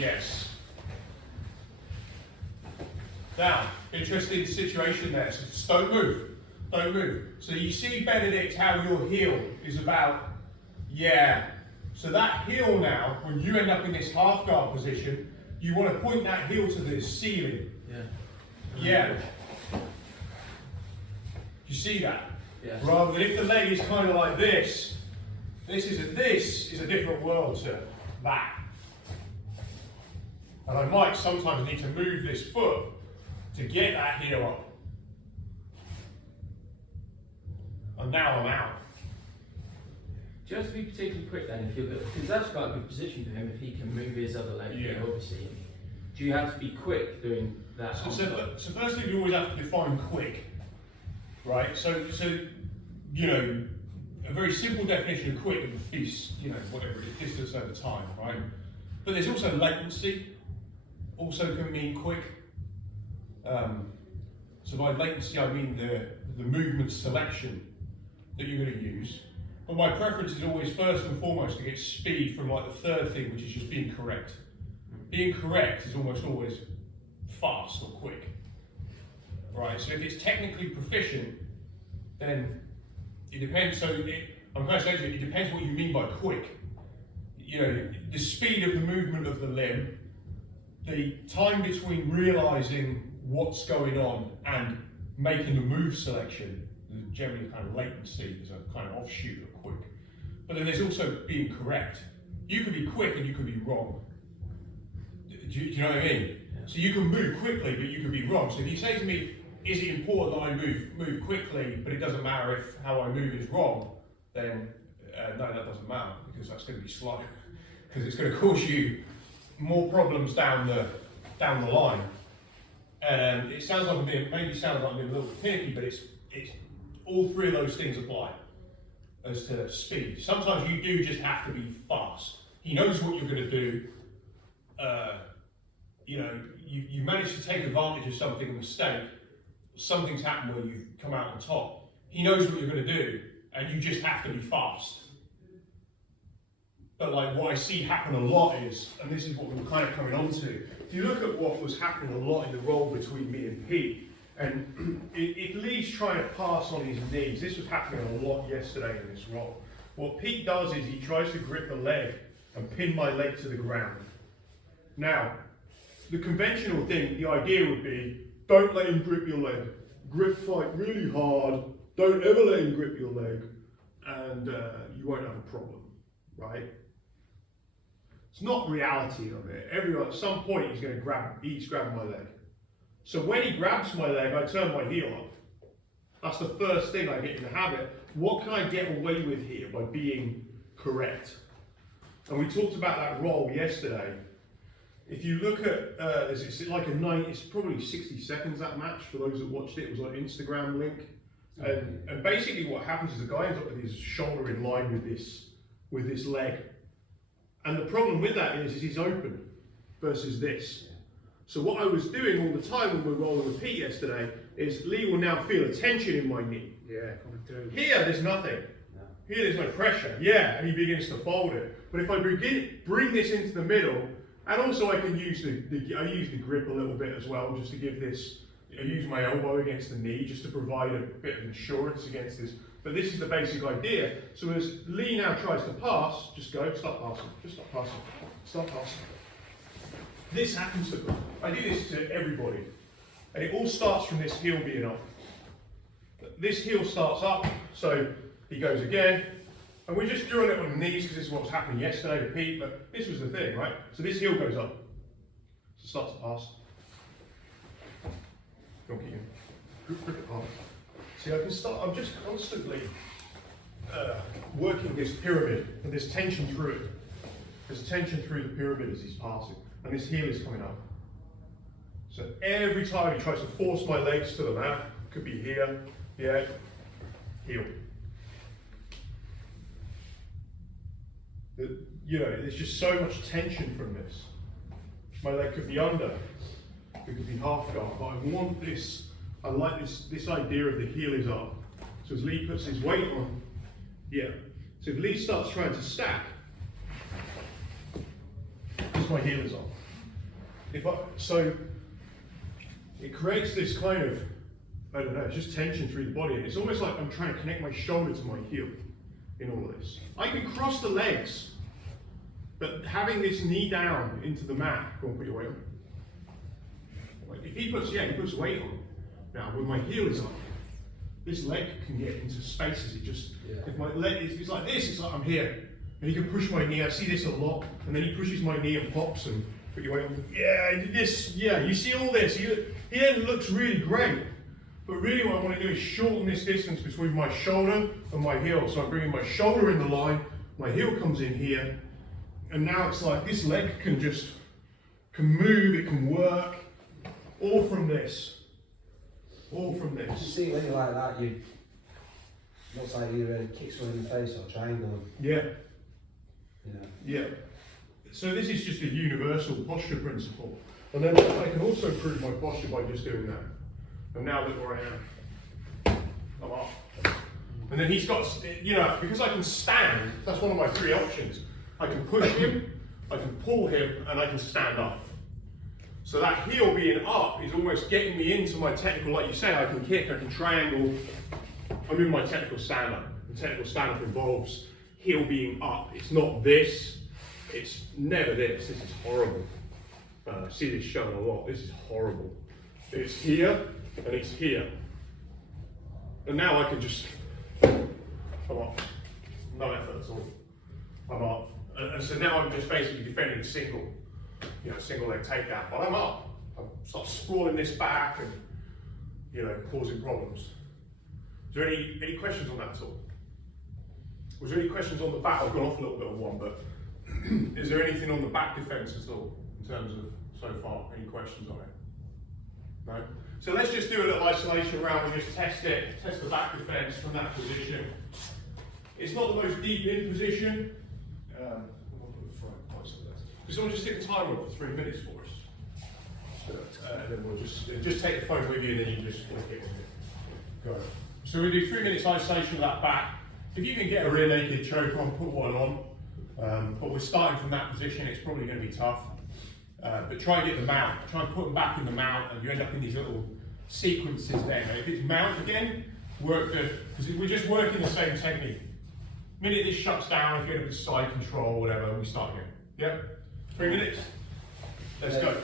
Yes. Now, interesting situation there. So just don't move. Don't move. So you see, Benedict, how your heel is about, yeah. So that heel now, when you end up in this half guard position, you want to point that heel to the ceiling. Yeah. Yeah. You see that? Yeah. Rather than if the leg is kind of like this, this is a different world to that. And I might sometimes need to move this foot to get that heel up. And now I'm out. Do you have to be particularly quick then, if you're because that's quite a good position for him if he can move his other leg, Yeah. obviously. Do you have to be quick doing that? So firstly, you always have to define quick, right? So you know, a very simple definition of quick would be, you know, whatever it is, distance over time, right? But there's also latency, also can mean quick. So by latency, I mean the movement selection that you're going to use. But my preference is always first and foremost to get speed from like the third thing, which is just being correct. Being correct is almost always fast or quick, right? So if it's technically proficient, then it depends. So I'm going to say to you, it depends what you mean by quick. You know, the speed of the movement of the limb, the time between realizing what's going on and making the move selection, generally kind of latency is a kind of offshoot of quick. But then there's also being correct. You could be quick and you could be wrong. Do you know what I mean? Yeah. So you can move quickly, but you could be wrong. So if you say to me, is it important that I move quickly, but it doesn't matter if how I move is wrong, then no, that doesn't matter, because that's going to be slow. Because it's going to cause you more problems down the line. And it sounds like maybe sounds like I'm being a little bit finicky, but it's all three of those things apply as to speed. Sometimes you do just have to be fast. He knows what you're going to do. You know, you managed to take advantage of something, a mistake. Something's happened where you've come out on top. He knows what you're going to do, and you just have to be fast. But like what I see happen a lot is, and this is what we're kind of coming on to, if you look at what was happening a lot in the role between me and Pete, and if Lee's trying to pass on his knees, this was happening a lot yesterday in this role. What Pete does is he tries to grip the leg and pin my leg to the ground. Now, the conventional thing, the idea would be, don't let him grip your leg. Grip fight really hard, don't ever let him grip your leg, and you won't have a problem, right? It's not reality of it. At some point he's grabbing my leg. So when he grabs my leg, I turn my heel up. That's the first thing I get in the habit. What can I get away with here by being correct? And we talked about that role yesterday. If you look at, it's probably 60 seconds that match for those that watched it. It was like an Instagram link. And basically what happens is the guy ends up with his shoulder in line with this leg. And the problem with that is he's open versus this. So what I was doing all the time when we were rolling with Pete yesterday is Lee will now feel a tension in my knee. Yeah, coming through. Here there's nothing. No. Here there's no pressure. Yeah, and he begins to fold it. But if I bring this into the middle, and also I can use I use the grip a little bit as well, just to give this, I use my elbow against the knee just to provide a bit of insurance against this. But this is the basic idea. So as Lee now tries to pass, just go, stop passing, just stop passing, stop passing. This happens to me. I do this to everybody. And it all starts from this heel being up. This heel starts up, so he goes again. And we're just doing it on the knees because this is what was happening yesterday with Pete, but this was the thing, right? So this heel goes up. So it starts to pass. Go on, keep going. Grip it hard. See, I'm just constantly working this pyramid, and there's tension through it. There's tension through the pyramid as he's passing, and this heel is coming up. So every time he tries to force my legs to the mat, could be here, yeah, heel. You know, there's just so much tension from this. My leg could be under, it could be half guard, but I want this. I like this idea of the heel is up. So as Lee puts his weight on, yeah. So if Lee starts trying to stack, this my heel is on. So it creates this kind of, I don't know, it's just tension through the body. It's almost like I'm trying to connect my shoulder to my heel in all of this. I can cross the legs, but having this knee down into the mat, go on, put your weight on. Like if he puts weight on. Now when my heel is up, this leg can get into spaces. If my leg is like this, it's like I'm here. And he can push my knee. I see this a lot. And then he pushes my knee and pops and put your weight on. Yeah, this. Yeah, you see all this. He then looks really great. But really what I want to do is shorten this distance between my shoulder and my heel. So I'm bringing my shoulder in the line, my heel comes in here, and now it's like this leg can move, it can work, all from this. All from You this. see when you're like that, you looks like you kick someone in the face or triangle. Yeah. You know. Yeah. So this is just a universal posture principle. And then I can also improve my posture by just doing that. And now look where I am. I'm up. And then he's got, you know, because I can stand, that's one of my three options. I can push him, I can pull him, and I can stand up. So that heel being up is almost getting me into my technical, like you say, I can kick, I can triangle. I'm in my technical stand-up. And technical stand-up involves heel being up. It's not this, it's never this. This is horrible. I see this shown a lot. This is horrible. It's here, and it's here. And now I can just, I'm up. No effort at all. I'm up. And so now I'm just basically defending a single leg takedown. But I'm up. I start sprawling this back and, you know, causing problems. Is there any questions on that at all? Was there any questions on the back? I've gone off a little bit on one, but is there anything on the back defense at all in terms of so far? Any questions on it? No? So let's just do a little isolation round and just test it, test the back defense from that position. It's not the most deep in position. Because someone just stick a timer up for 3 minutes for us. And then we'll just take the phone with you and then you just click it. Go. So we do 3 minutes isolation of that back. If you can get a rear naked choke on, put one on. But we're starting from that position, it's probably going to be tough. But try and get the mount. Try and put them back in the mount and you end up in these little sequences there. Now, if it's mount again, work good. Because we're just working the same technique. The minute this shuts down, if you end up with side control or whatever, we start again. Yep? 3 minutes. Let's go.